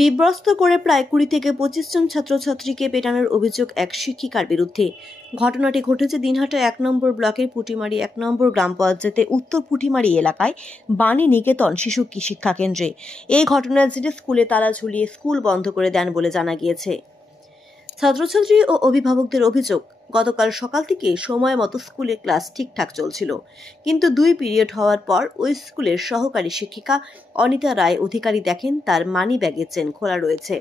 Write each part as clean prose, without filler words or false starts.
বিব্রস্ত করে প্রায় ২০ থেকে ২৫ জন ছাত্রছাত্রীকে পেটানোর অভিযোগ এক শিক্ষিকার বিরুদ্ধে। ঘটনাটি ঘটেছে দিনহাটা ১ নম্বর ব্লকের পুটিমারি ১ নম্বর গ্রাম পঞ্চায়েতের উত্তর পুটিমারি এলাকায় বাণী নিকেতন শিশু শিক্ষা কেন্দ্রে। এই ঘটনার জেরে স্কুলে তালা ঝুলিয়ে স্কুল বন্ধ করে দেন বলে জানা গিয়েছে। ছাত্রছাত্রী ও অভিভাবকদের অভিযোগ, গতকাল সকাল থেকে সময় মতো স্কুলে ক্লাস ঠিকঠাক চলছিল, কিন্তু ২ পিরিয়ড হওয়ার পর ওই স্কুলের সহকারী শিক্ষিকা অনিতা রায় অধিকারী দেখেন তার মানি ব্যাগের চেন খোলা রয়েছে।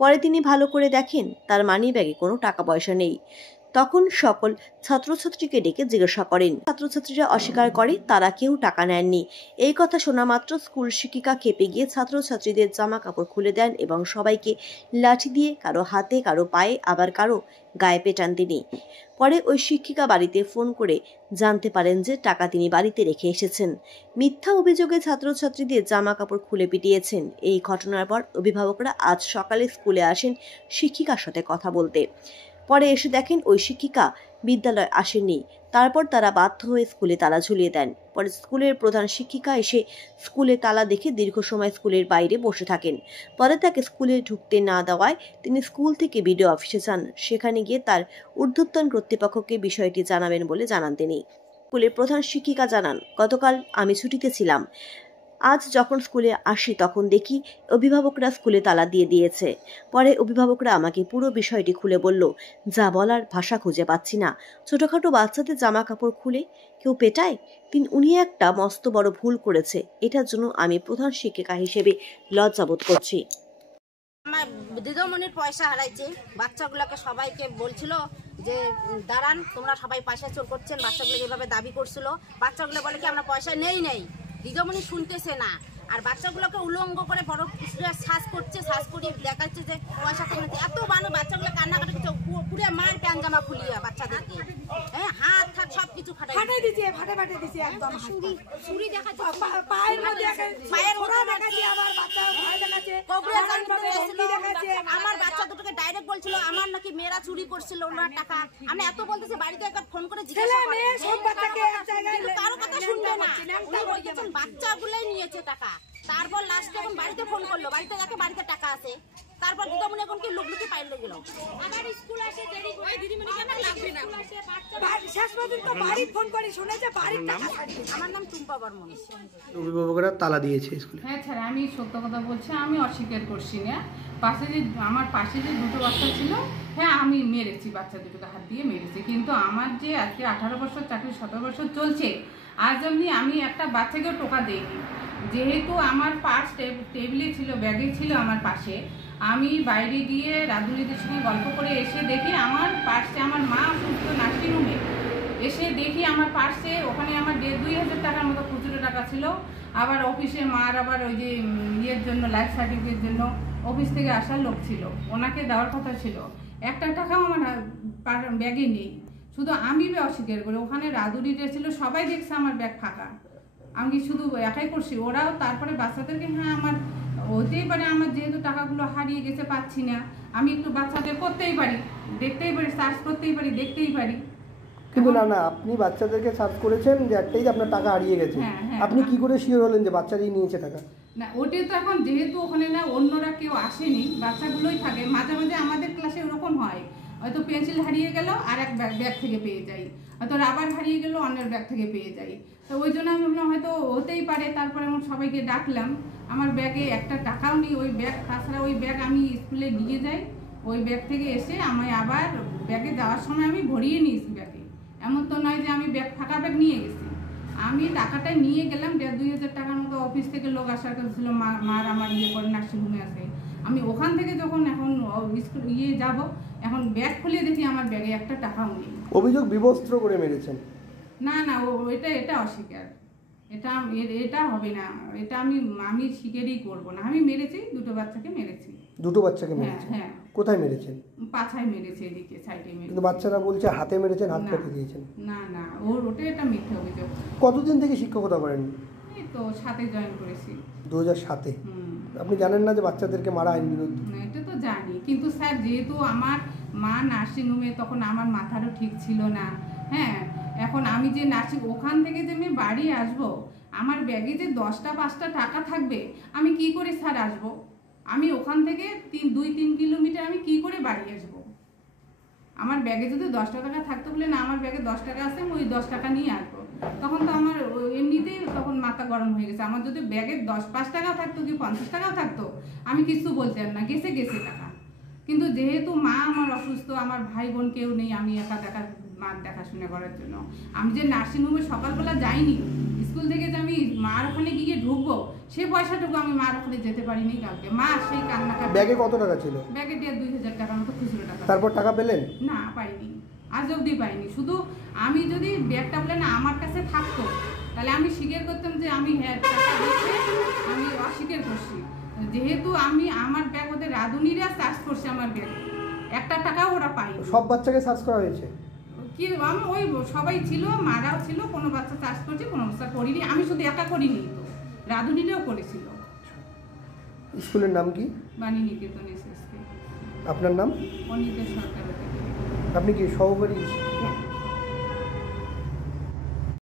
পরে তিনি ভালো করে দেখেন তার মানি ব্যাগে কোনো টাকা পয়সা নেই। তখন সকল ছাত্রছাত্রীকে ডেকে জিজ্ঞাসা করেন। ছাত্রছাত্রীরা অস্বীকার করে তারা কেউ টাকা নেননি। এই কথা শোনা মাত্র স্কুল শিক্ষিকা খেপে গিয়ে ছাত্রছাত্রীদের জামা কাপড় খুলে দেন এবং সবাইকে লাঠি দিয়ে কারো হাতে, কারো পায়ে, আবার কারো গায়ে পেটান তিনি। পরে ওই শিক্ষিকা বাড়িতে ফোন করে জানতে পারেন যে টাকা তিনি বাড়িতে রেখে এসেছেন। মিথ্যা অভিযোগে ছাত্রছাত্রীদের জামা কাপড় খুলে পিটিয়েছেন। এই ঘটনার পর অভিভাবকরা আজ সকালে স্কুলে আসেন শিক্ষিকার সাথে কথা বলতে। পরে এসে দেখেন ওই শিক্ষিকা বিদ্যালয়ে আসেননি। তারপর তারা বাধ্য হয়ে স্কুলে তালা ঝুলিয়ে দেন। পরে স্কুলের প্রধান শিক্ষিকা এসে স্কুলে তালা দেখে দীর্ঘ সময় স্কুলের বাইরে বসে থাকেন। পরে তাকে স্কুলে ঢুকতে না দেওয়ায় তিনি স্কুল থেকে বিডিও অফিসে যান। সেখানে গিয়ে তার ঊর্ধ্বতন কর্তৃপক্ষকে বিষয়টি জানাবেন বলে জানান তিনি। স্কুলের প্রধান শিক্ষিকা জানান, গতকাল আমি ছুটিতে ছিলাম। আজ যখন স্কুলে আসি তখন দেখি অভিভাবকরা স্কুলে তালা দিয়ে দিয়েছে। পরে অভিভাবকরা আমাকে পুরো বিষয়টি খুলে বলল। যা বলার ভাষা খুঁজে পাচ্ছি না। ছোটখাটো বাচ্চাদের জামা কাপড় খুলে কেউ পেটায়? উনি একটা মস্ত বড় ভুল করেছে। এটার জন্য আমি প্রধান শিক্ষিকা হিসেবে লজ্জাবোধ করছি। আমার দিদিমণির পয়সা হারাইছে। বাচ্চাগুলোকে সবাইকে বলছিল যে দাঁড়ান, তোমরা সবাই পয়সা চোর করছেন। বাচ্চাগুলো যেভাবে দাবি করছিল, বাচ্চাগুলো বলে কি আমরা পয়সা নেই। দিদিমণি শুনতেছে না, আর বাচ্চাগুলোকে উলঙ্গ করে বড় শ্বাস করছে, শ্বাস করিয়ে দেখাচ্ছে যে পয়সা কমেছে। এত মানুষ বাচ্চাগুলো কান্নাকাটি করছে, পুরো মার প্যান জামা খুলিয়ে বাচ্চাদেরকে, হ্যাঁ, হাত থাক সবকিছু ফাটাই দিয়েছে, ফাটে দিয়েছে একদম। ছুরি দেখাচ্ছে, পায়ের মধ্যে দেখাচ্ছে, আবার বাচ্চা পায়ে দেখাচ্ছে, আমার বাচ্চা দুটোকে ডাইরেক্ট বলছিল আমার নাকি মেয়েরা চুরি করছিল ওনার টাকা। আমি এত বলতেছি, বাড়িতে একবার ফোন করে জিজ্ঞাসা করেন, কারো কথা শুনবে না। উনি বলছেন বাচ্চাগুলোই নিয়েছে টাকা। তারপর লাস্টে এখন বাড়িতে ফোন করলো, বাড়িতে দেখে বাড়িতে টাকা আছে। তারপর দিদিমণি এখন কি লুকলুকি পাইলে গেল। আবার স্কুল আসে দেরি করে, দিদিমণি কেন লাগবে না, শেষ পর্যন্ত বাড়ি ফোন করে শুনেছে বাড়ির টাকা। আমার নাম টুম্পা বর্মন। অভিভাবকরা তালা দিয়েছে স্কুলে। হ্যাঁ স্যার, আমি সত্য কথা বলছি, আমি অস্বীকার করছি না। আমার পাশে যে দুটো বাচ্চা ছিল, হ্যাঁ আমি মেরেছি, বাচ্চা দুটোকে হাত দিয়ে মেরেছি। কিন্তু আমার যে আজকে 18 বছর চাকরি 17 বছর চলছে, আজ অবধি আমি একটা বাচ্চাকেও টোকা দিইনি। যেহেতু আমার পার্স টেবিলে ছিল, ব্যাগে ছিল আমার পাশে, আমি বাইরে গিয়ে রাধুনিদের সঙ্গে গল্প করে এসে দেখি আমার পার্সে, আমার মা অসুস্থ নার্সিংহোমে, এসে দেখি আমার পার্সে ওখানে আমার 1,500 টাকার মতো খুচরো টাকা ছিল। আবার অফিসে মার আবার ওই যে ইয়ের জন্য, লাইফ সার্টিফিকেটের জন্য অফিস থেকে আসার লোক ছিল, ওনাকে দেওয়ার কথা ছিল। একটা টাকাও আমার ব্যাগে নেই। শুধু আমি অস্বীকার করি। ওখানে রাধুনিরা ছিল, সবাই দেখছে আমার ব্যাগ ফাঁকা। আমি শুধু একাই করছি, ওরাও। তারপরে বাচ্চাদেরকে, হ্যাঁ আমার হতেই পারে, আমার যেহেতু টাকাগুলো হারিয়ে গেছে পাচ্ছি না, আমি একটু বাচ্চাদের করতেই পারি, দেখতেই পারি, সার্চ করতেই পারি, দেখতেই পারি। কিন্তু না, আপনি বাচ্চাদেরকে সার্চ করেছেন যে একটাই, যে আপনার টাকা হারিয়ে গেছে। আপনি কি করে শিওর হলেন যে বাচ্চারাই নিয়েছে টাকা? না, ওটাই তো এখন যেহেতু ওখানে না অন্যরা কেউ আসেনি, বাচ্চাগুলোই থাকে। মাঝে মাঝে আমাদের ক্লাসে ওরকম হয়, হয়তো পেন্সিল হারিয়ে গেল আর এক ব্যাগ থেকে পেয়ে যাই, হয়তো রাবার হারিয়ে গেল অন্যের ব্যাগ থেকে পেয়ে যাই। তো ওই জন্য আমি ভাবলাম হয়তো হতেই পারে। তারপরে আমি সবাইকে ডাকলাম, আমার ব্যাগে একটা টাকাও নেই ওই ব্যাগ। তাছাড়া ওই ব্যাগ আমি স্কুলে নিয়ে যাই, ওই ব্যাগ থেকে এসে আমি আবার ব্যাগে যাওয়ার সময় আমি ভরিয়ে নিয়েছি ব্যাগে। এমন তো নয় যে আমি ব্যাগ ফাঁকা ব্যাগ নিয়ে গেছি। আমি টাকাটা নিয়ে গেলাম, 1,500 টাকার মতো অফিস থেকে লোক আসার কথা ছিল, মার আমার ইয়ে করে নার্সিংহোমে আসে। আমি ওখান থেকে যখন এখন স্কুল যাব, এখন ব্যাগ খুলে দেখি আমার ব্যাগে একটা টাকাও নেই। অভিযোগ বিবস্ত্র করে মেরেছেন? না, এটা অস্বীকার, এটা হবে না। এটা আমি স্বীকারই করবো না। আমি মেরেছি, দুটো বাচ্চাকে মেরেছি। দুটো বাচ্চাকে মেরেছেন? হ্যাঁ। কোথায় মেরেছেন? পাছায় মেরেছে, এদিকে সাইডে মেরেছে। কিন্তু বাচ্চারা বলছে হাতে মেরেছেন, হাত কেটে দিয়েছেন। না, এটা মিথ্যা অভিযোগ। কতদিন থেকে শিক্ষকতা করেন? এই তো 7-এ জয়েন করেছি। 2007-এ? আপনি জানেন না যে বাচ্চাদেরকে মারা আইন বিরুদ্ধ? এটা তো জানি, কিন্তু স্যার যেহেতু আমার মা নার্সিংহোমে, তখন আমার মাথারও ঠিক ছিল না। হ্যাঁ, এখন আমি যে ওখান থেকে যে আমি বাড়ি আসবো, আমার ব্যাগে যে 10টা 5টা টাকা থাকবে, আমি কি করে স্যার আসবো? আমি ওখান থেকে 2-3 কিলোমিটার আমি কি করে বাড়ি আসবো? আমার ব্যাগে যদি 10 টাকা থাকতো বলে না আমার ব্যাগে 10 টাকা আছে, আমি ওই 10 টাকা নিয়ে আসবো, তখন তো আমার এমনিতেই তখন মাথা গরম হয়ে গেছে। আমার যদি ব্যাগে 5 টাকাও থাকতো কি 50 টাকাও থাকতো, আমি কিছু বলতাম না, গেছে টাকা। কিন্তু যেহেতু মা আমার অসুস্থ, আমার ভাই বোন কেউ নেই, আমি একা মার দেখাশোনা করার জন্য আমি যে নার্সিংহোমে সকালবেলা যাইনি, স্কুল থেকে যে আমি মার ওখানে গিয়ে ঢুকবো সে পয়সাটুকু আমি মার ওখানে যেতে পারিনি কালকে। মা সেই কান্নাকাটি। ব্যাগে কত টাকা ছিল? ব্যাগে 2,500 টাকার মতো খুচরো টাকা। তারপর টাকা পেলেন? না, পাইনি, আজ অবধি পাইনি। শুধু আমি যদি ব্যাগটা বলে না আমার কাছে থাকতো তাহলে আমি স্বীকার করতাম যে আমি হ্যাঁ টাকা দিয়েছে, আমি অস্বীকার করছি। যেহেতু আমি আমার ব্যাগ ওদের রাঁধুনিরা চার্জ করছে, আমার ব্যাগ 1 টাকাও ওরা পায়নি। সব বাচ্চাকে সার্চ করা হয়েছে? কি আমি ওই সবাই ছিল, মারাও ছিল, কোনো বাচ্চা চার্জ করছে, কোনো বাচ্চা করিনি। আমি শুধু একা করিনি, তো রাঁধুনিরাও করেছিল। স্কুলের নাম কি? বাণী নিকেতন এসএসকে। আপনার নাম? অনিতা সরকার। আপনি কি সহকারী? হ্যাঁ।